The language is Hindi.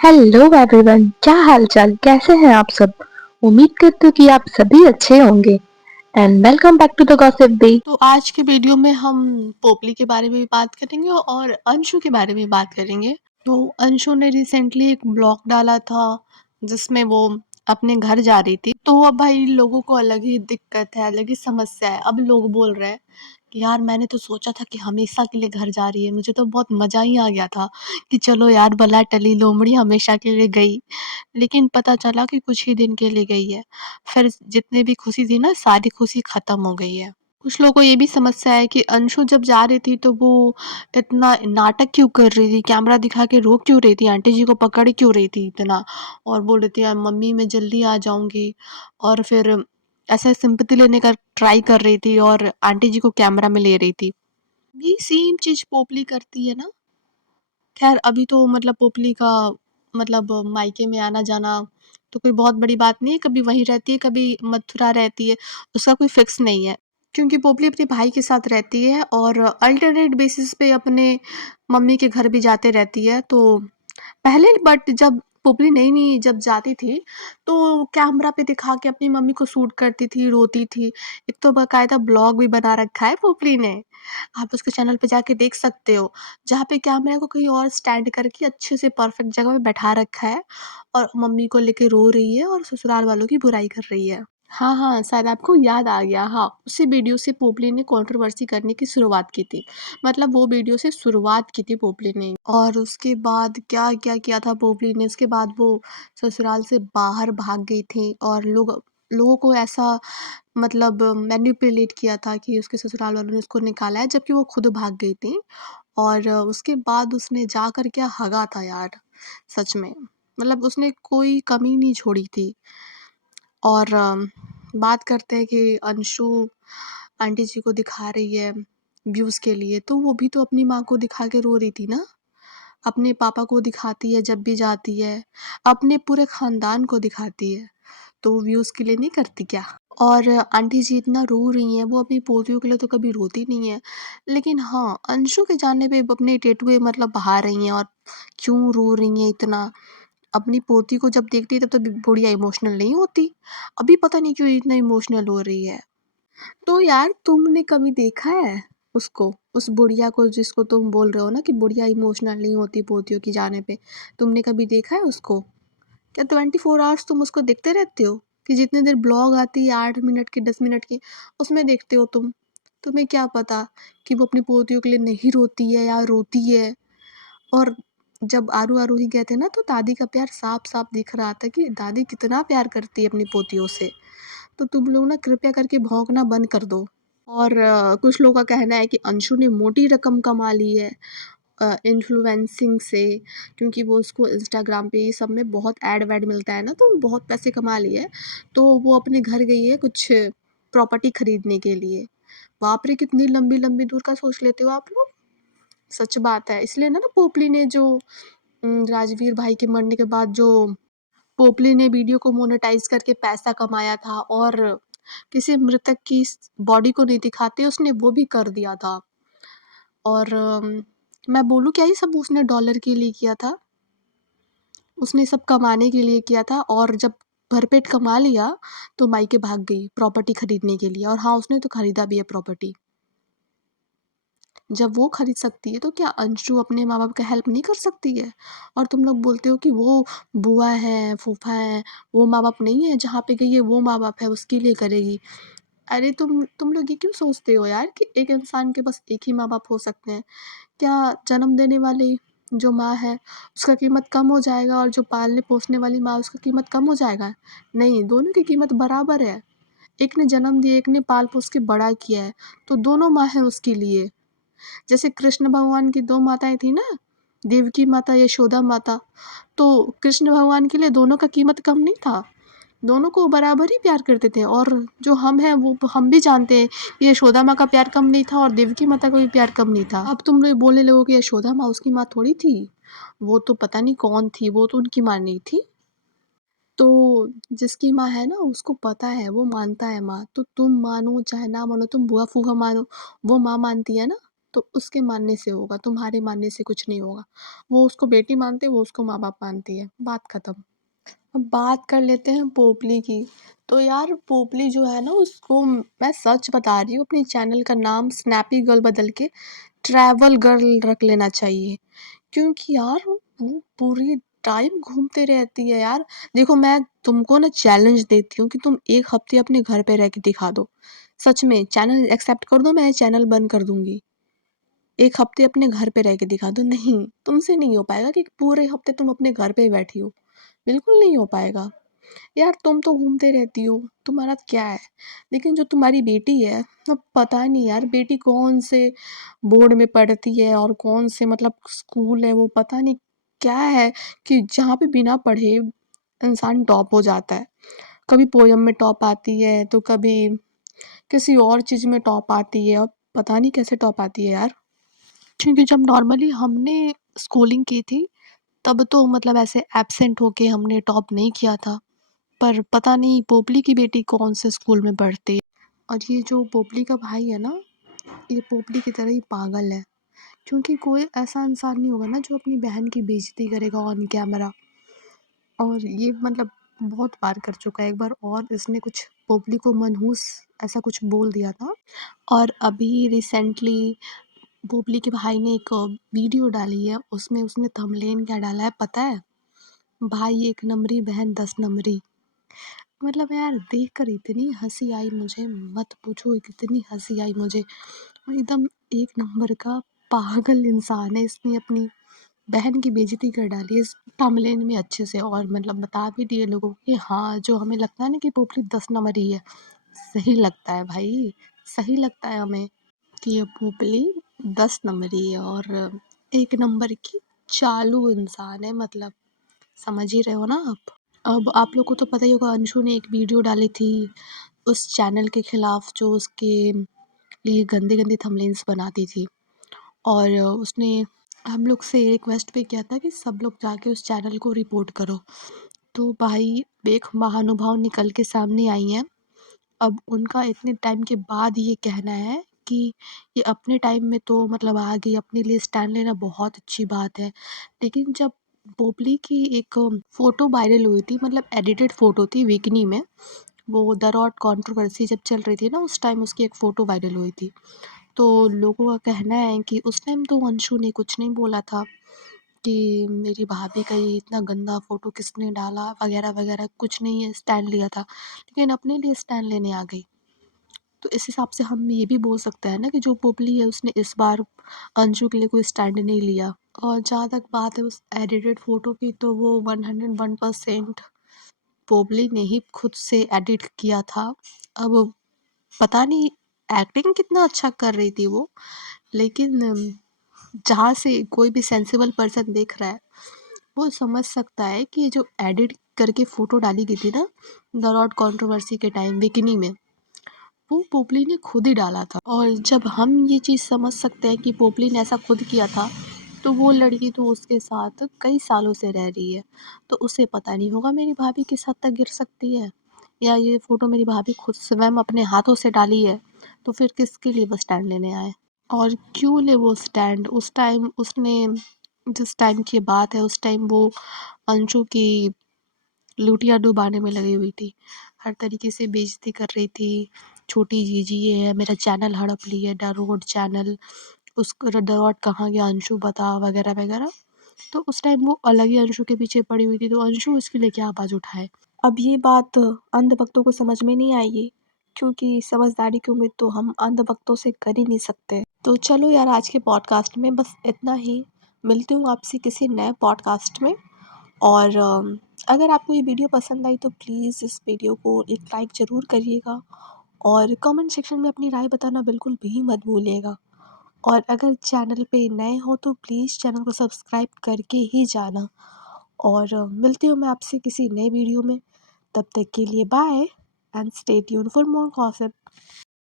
हेलो एवरीवन, क्या हाल चाल, कैसे हैं आप सब। उम्मीद करती हूँ कि आप सभी अच्छे होंगे। And welcome back to the gossip bee. तो आज के वीडियो में हम पोपली के बारे में भी बात करेंगे और अंशु के बारे में बात करेंगे। तो अंशु ने रिसेंटली एक ब्लॉग डाला था जिसमें वो अपने घर जा रही थी। तो अब भाई लोगों को अलग ही दिक्कत है, अलग ही समस्या है। अब लोग बोल रहे हैं कि यार मैंने तो सोचा था कि हमेशा के लिए घर जा रही है, मुझे तो बहुत मजा ही आ गया था कि चलो यार बला टली लोमड़ी हमेशा के लिए गई। लेकिन पता चला कि कुछ ही दिन के लिए गई है। फिर जितनी भी खुशी थी ना, सारी खुशी खत्म हो गई है। कुछ लोगों को ये भी समस्या है कि अंशु जब जा रही थी तो वो इतना नाटक क्यों कर रही थी, कैमरा दिखा के रोक क्यों रही थी, आंटी जी को पकड़ क्यों रही थी इतना, और बोल रही थी यार मम्मी मैं जल्दी आ जाऊंगी, और फिर ऐसे सिंपैथी लेने का ट्राई कर रही थी और आंटी जी को कैमरा में ले रही थी। ये सेम चीज पोपली करती है ना। खैर अभी तो मतलब पोपली का मतलब मायके में आना जाना तो कोई बहुत बड़ी बात नहीं है, कभी वहीं रहती है कभी मथुरा रहती है, उसका कोई फिक्स नहीं है। क्योंकि पोपली अपने भाई के साथ रहती है और अल्टरनेट बेसिस पे अपने मम्मी के घर भी जाते रहती है। तो पहले बट जब पोपली नई नई जब जाती थी तो कैमरा पे दिखा के अपनी मम्मी को सूट करती थी, रोती थी। एक तो बकायदा ब्लॉग भी बना रखा है पोपली ने, आप उसके चैनल पे जाके देख सकते हो, जहाँ पे कैमरा को कहीं और स्टैंड करके अच्छे से परफेक्ट जगह पे बैठा रखा है और मम्मी को लेके रो रही है और ससुराल वालों की बुराई कर रही है। हाँ, हाँ, शायद आपको याद आ गया। हाँ, उसी वीडियो से पोपली ने कंट्रोवर्सी करने की शुरुआत की थी। मतलब वो वीडियो से शुरुआत की थी पोपली ने, और उसके बाद क्या-क्या किया था पोपली ने, उसके बाद वो ससुराल से बाहर भाग गई थी और लोगों को ऐसा मतलब मैनिपुलेट किया था कि उसके ससुराल वालों ने उसको निकाला है, जबकि वो खुद भाग गई थी। और उसके बाद उसने जाकर क्या हगा था यार, सच में। मतलब उसने कोई कमी नहीं छोड़ी थी। और बात करते हैं कि अंशु आंटी जी को दिखा रही है व्यूज़ के लिए, तो वो भी तो अपनी माँ को दिखा के रो रही थी ना। अपने पापा को दिखाती है जब भी जाती है, अपने पूरे ख़ानदान को दिखाती है, तो वो व्यूज़ के लिए नहीं करती क्या? और आंटी जी इतना रो रही हैं, वो अपनी पोतियों के लिए तो कभी रोती नहीं है। लेकिन हाँ, अंशु के जाने पे वो अपने टेटुए मतलब बहा रही हैं, और क्यों रो रही हैं इतना? अपनी पोती को जब देखती है तब तो बुढ़िया इमोशनल नहीं होती। अभी पता नहीं क्यों इतना इमोशनल हो रही है। तो यार तुमने कभी देखा है उसको, उस बुढ़िया को जिसको तुम बोल रहे हो ना कि बुढ़िया इमोशनल नहीं होती पोतियों की जाने पे? तुमने कभी देखा है उसको? क्या 24 आवर्स तुम उसको देखते रहते हो? कि जितनी देर ब्लॉग आती है 8 मिनट की, 10 मिनट की, उसमें देखते हो तुम? तुम्हें क्या पता कि वो अपनी पोतियों के लिए नहीं रोती है या रोती है? और जब आरू आरोही गए थे ना, तो दादी का प्यार साफ-साफ दिख रहा था कि दादी कितना प्यार करती है अपनी पोतियों से। तो तुम लोग ना कृपया करके भौंकना बंद कर दो। और कुछ लोगों का कहना है कि अंशु ने मोटी रकम कमा ली है इन्फ्लुएंसिंग से, क्योंकि वो उसको इंस्टाग्राम पे ये सब में बहुत ऐड-वैड मिलता है ना, तो वो बहुत पैसे कमा लिए है। तो वो अपने घर गई है कुछ प्रॉपर्टी खरीदने के लिए। बाप रे! कितनी लंबी-लंबी दूर का सोच लेते हो आप लोग। सच बात है। इसलिए ना पोपली ने जो राजवीर भाई के मरने के बाद जो पोपली ने वीडियो को मोनेटाइज़ करके पैसा कमाया था, और किसी मृतक की बॉडी को नहीं दिखाते, उसने वो भी कर दिया था। और मैं बोलूँ क्या, ये सब उसने डॉलर के लिए किया था। उसने सब कमाने के लिए किया था, और जब भरपेट कमा लिया तो मायके भाग गई प्रॉपर्टी खरीदने के लिए। और हाँ, उसने तो खरीदा भी है प्रॉपर्टी। जब वो खरीद सकती है तो क्या अंशु अपने माँ-बाप का हेल्प नहीं कर सकती है? और तुम लोग बोलते हो कि वो बुआ है, फूफा है, वो माँ-बाप नहीं है, जहाँ पे गई है वो माँ-बाप है, उसके लिए करेगी। अरे तुम लोग ये क्यों सोचते हो यार कि एक इंसान के बस एक ही माँ-बाप हो सकते हैं? क्या जन्म देने वाली जो माँ है, उसका कीमत कम हो जाएगा, और जो पालने-पोसने वाली माँ है, उसका कीमत कम हो जाएगा? नहीं, दोनों की कीमत बराबर है। एक ने जन्म दिया, एक ने पाल-पोस के बड़ा किया है, तो दोनों माँ हैं उसके लिए। जैसे कृष्ण भगवान की 2 माताएँ थी ना, देवकी माता, यशोदा माता, तो कृष्ण भगवान के लिए दोनों का कीमत कम नहीं था। दोनों को बराबर ही प्यार करते थे, और जो हम हैं वो हम भी जानते हैं कि यशोदा माँ का प्यार कम नहीं था और देवकी माता का भी प्यार कम नहीं था। अब तुम लोग बोलने लगो कि यशोदा माँ उसकी माँ थोड़ी थी, वो तो पता नहीं कौन थी, वो तो उनकी माँ नहीं थी। तो जिसकी माँ है ना उसको पता है, वो मानता है माँ, तो तुम मानो चाहे ना मानो, तुम बुआ-फूफा मानो, वो माँ मानती है ना। तो उसके मानने से होगा, तुम्हारे मानने से कुछ नहीं होगा। वो उसको बेटी मानते हैं, वो उसको माँ-बाप मानती है, बात खत्म। अब बात कर लेते हैं पोपली की। तो यार पोपली जो है ना, उसको मैं सच बता रही हूँ, अपने चैनल का नाम स्नैपी गर्ल बदल के ट्रैवल गर्ल रख लेना चाहिए। क्योंकि यार वो पूरी टाइम घूमते रहती है यार। देखो, मैं तुमको ना चैलेंज देती हूँ कि तुम 1 हफ्ते अपने घर पे रह के दिखा दो। सच में चैनल एक्सेप्ट कर दो, मैं चैनल बंद कर दूँगी। 1 हफ्ते अपने घर पे रह के दिखा दो। नहीं, तुमसे नहीं हो पाएगा कि पूरे हफ्ते तुम अपने घर पे ही बैठी हो। बिल्कुल नहीं हो पाएगा। यार तुम तो घूमते रहती हो, तुम्हारा क्या है? लेकिन जो तुम्हारी बेटी है, अब पता नहीं यार बेटी कौन से बोर्ड में पढ़ती है और कौन से मतलब स्कूल है, वो पता नहीं क्या है कि जहाँ पे बिना पढ़े इंसान टॉप हो जाता है। कभी पोएम में टॉप आती है, तो कभी किसी और चीज़ में टॉप आती है, और पता नहीं कैसे टॉप आती है यार। क्योंकि जब नॉर्मली हमने स्कूलिंग की थी, तब तो मतलब ऐसे एब्सेंट होके हमने टॉप नहीं किया था। पर पता नहीं पोपली की बेटी कौन से स्कूल में पढ़ती है। और ये जो पोपली का भाई है ना, ये पोपली की तरह ही पागल है। क्योंकि कोई ऐसा इंसान नहीं होगा ना जो अपनी बहन की बेइज्जती करेगा ऑन कैमरा। और ये मतलब बहुत बार कर चुका है। एक बार और इसने कुछ पोपली को मनहूस ऐसा कुछ बोल दिया था। और अभी रिसेंटली पोपली के भाई ने एक वीडियो डाली है, उसमें उसने थंबनेल क्या डाला है पता है? भाई 1 नंबरी, बहन 10 नंबरी। मतलब यार देख कर इतनी हंसी आई मुझे, मत पूछो, कितनी हंसी आई मुझे। एकदम 1 नंबर का पागल इंसान है। इसने अपनी बहन की बेइज्जती कर डाली है इस थंबनेल में अच्छे से, और मतलब बता भी दिए लोगों को कि हाँ, जो हमें लगता है ना कि पोपली 10 नंबर ही है, सही लगता है भाई, सही लगता है हमें कि ये पोपली 10 नंबर ही है, और 1 नंबर की चालू इंसान है, मतलब समझ ही रहे हो ना आप। अब आप लोग को तो पता ही होगा, अंशु ने एक वीडियो डाली थी उस चैनल के खिलाफ जो उसके लिए गंदे गंदे थंबनेल्स बनाती थी। और उसने हम लोग से रिक्वेस्ट भी किया था कि सब लोग जाके उस चैनल को रिपोर्ट करो। तो भाई एक महानुभाव निकल के सामने आई हैं। अब उनका इतने टाइम के बाद ये कहना है कि ये अपने टाइम में तो मतलब आ गई, अपने लिए स्टैंड लेना बहुत अच्छी बात है। लेकिन जब पोपली की एक फ़ोटो वायरल हुई थी, मतलब एडिटेड फ़ोटो थी वीकनी में, वो द रॉड कंट्रोवर्सी जब चल रही थी ना, उस टाइम उसकी एक फ़ोटो वायरल हुई थी। तो लोगों का कहना है कि उस टाइम तो अंशु ने कुछ नहीं बोला था कि मेरी भाभी का ये इतना गंदा फ़ोटो किसने डाला वगैरह वगैरह, कुछ नहीं स्टैंड लिया था। लेकिन अपने लिए स्टैंड लेने आ गई। तो इस हिसाब से हम ये भी बोल सकते हैं ना कि जो पोपली है उसने इस बार अंशु के लिए कोई स्टैंड नहीं लिया। और जहाँ तक बात है उस एडिटेड फ़ोटो की, तो वो 101% पोपली ने ही खुद से एडिट किया था। अब पता नहीं एक्टिंग कितना अच्छा कर रही थी वो, लेकिन जहाँ से कोई भी सेंसिबल पर्सन देख रहा है, वो समझ सकता है कि ये जो एडिट करके फ़ोटो डाली गई थी ना द रॉड कंट्रोवर्सी के टाइम बिकिनी में, वो पोपली ने खुद ही डाला था। और जब हम ये चीज़ समझ सकते हैं कि पोपली ने ऐसा खुद किया था, तो वो लड़की तो उसके साथ कई सालों से रह रही है, तो उसे पता नहीं होगा मेरी भाभी किस हद तक गिर सकती है, या ये फ़ोटो मेरी भाभी खुद स्वयं अपने हाथों से डाली है, तो फिर किसके लिए वो स्टैंड लेने आए? और क्यों ले वो स्टैंड? उस टाइम उसने, जिस टाइम की बात है, उस टाइम वो अंशु की लूटियाँ डुबाने में लगी हुई थी। हर तरीके से बेइज़्ज़ती कर रही थी। छोटी जीजी ये है, मेरा चैनल हड़प ली है, द रोड चैनल, उसको द रोड कहाँ गया अंशु बता, वगैरह वगैरह। तो उस टाइम वो अलग ही अंशु के पीछे पड़ी हुई थी, तो अंशु इसके लिए क्या आवाज़ उठाए? अब ये बात अंधभक्तों को समझ में नहीं आएगी, क्योंकि समझदारी की उम्मीद तो हम अंधभक्तों से कर ही नहीं सकते। तो चलो यार, आज के पॉडकास्ट में बस इतना ही। मिलती हूँ आपसे किसी नए पॉडकास्ट में। और अगर आपको ये वीडियो पसंद आई तो प्लीज़ इस वीडियो को एक लाइक ज़रूर करिएगा, और कमेंट सेक्शन में अपनी राय बताना बिल्कुल भी मत भूलिएगा। और अगर चैनल पे नए हो तो प्लीज़ चैनल को सब्सक्राइब करके ही जाना। और मिलती हूँ मैं आपसे किसी नए वीडियो में। तब तक के लिए bye, and stay tune for more gossip.